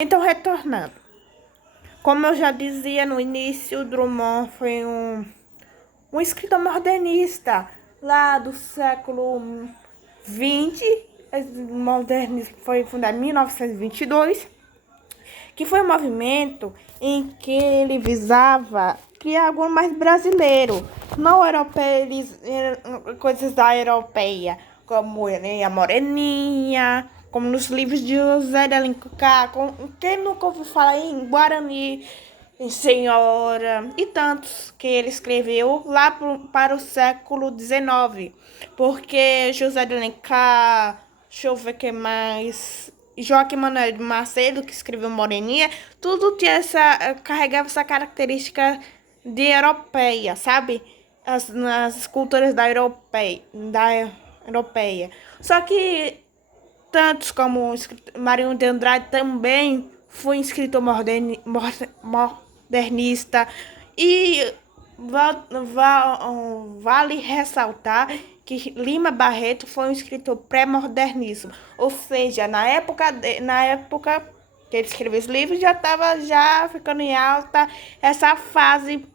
Então, retornando. Como eu já dizia no início, Drummond foi um escritor modernista lá do século XX. O modernismo foi fundado em 1922, que foi um movimento em que ele visava criar algo mais brasileiro, não europeu, coisas da europeia, como a Moreninha, como nos livros de José de Alencar, quem nunca ouviu falar em Guarani, em Senhora, e tantos que ele escreveu lá para o século XIX, porque José de Alencar, deixa eu ver quem mais, Joaquim Manuel de Macedo, que escreveu Moreninha, tudo tinha carregava essa característica de europeia, sabe? As esculturas europeia. Só que tantos como Marinho de Andrade também foi um escritor modernista. E vale ressaltar que Lima Barreto foi um escritor pré-modernismo. Ou seja, na época que ele escreveu os livros, já estava ficando em alta essa fase,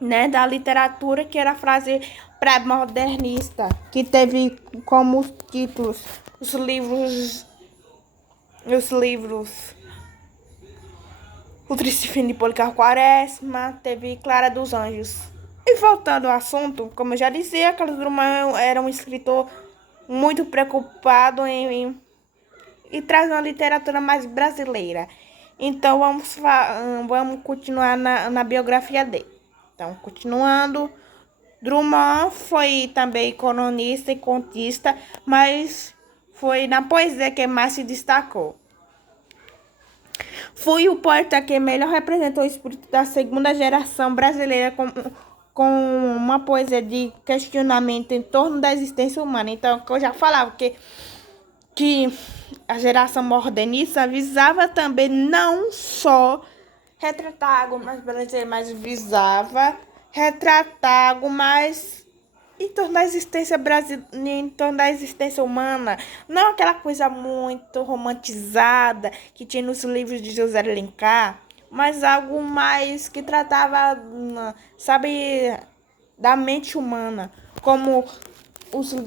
né, da literatura, que era a frase pré-modernista, que teve como títulos os livros O Triste Fim de Policarpo Quaresma, teve Clara dos Anjos. E voltando ao assunto, como eu já dizia, Carlos Drummond era um escritor muito preocupado em trazer uma literatura mais brasileira. Então vamos continuar na biografia dele. Então, continuando, Drummond foi também cronista e contista, mas foi na poesia que mais se destacou. Foi o poeta que melhor representou o espírito da segunda geração brasileira com uma poesia de questionamento em torno da existência humana. Então, eu já falava que a geração modernista visava também não só retratar algo mais brasileiro, mas visava retratar algo mais em torno da existência brasileira, em torno da existência humana, não aquela coisa muito romantizada que tinha nos livros de José de Alencar, mas algo mais que tratava, sabe, da mente humana, como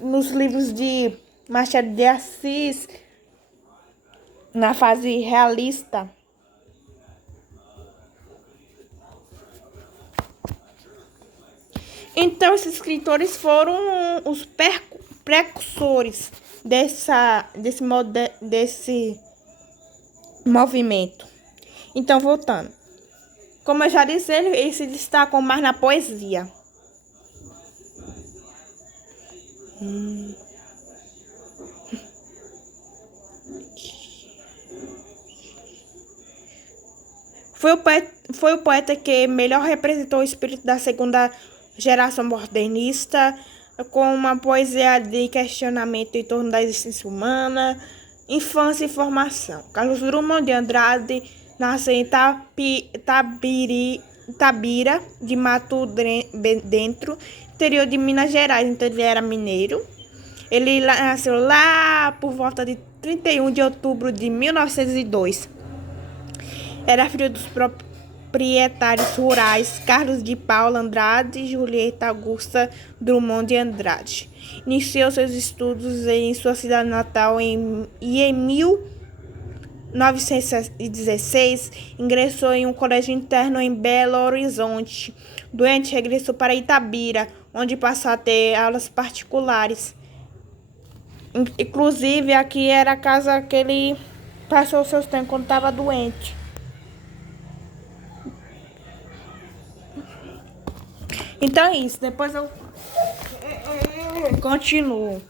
nos livros de Machado de Assis, na fase realista. Então, esses escritores foram os precursores desse movimento. Então, voltando. Como eu já disse, eles se destacam mais na poesia. Foi o poeta que melhor representou o espírito da segunda geração modernista, com uma poesia de questionamento em torno da existência humana, infância e formação. Carlos Drummond de Andrade nasceu em Itabira de Mato Dentro, interior de Minas Gerais, então ele era mineiro. Ele nasceu lá por volta de 31 de outubro de 1902. Era filho dos proprietários rurais Carlos de Paula Andrade e Julieta Augusta Drummond de Andrade. Iniciou seus estudos em sua cidade natal e em 1916 ingressou em um colégio interno em Belo Horizonte. Doente, regressou para Itabira, onde passou a ter aulas particulares. Inclusive, aqui era a casa que ele passou seus tempos quando estava doente. Então é isso, depois eu continuo.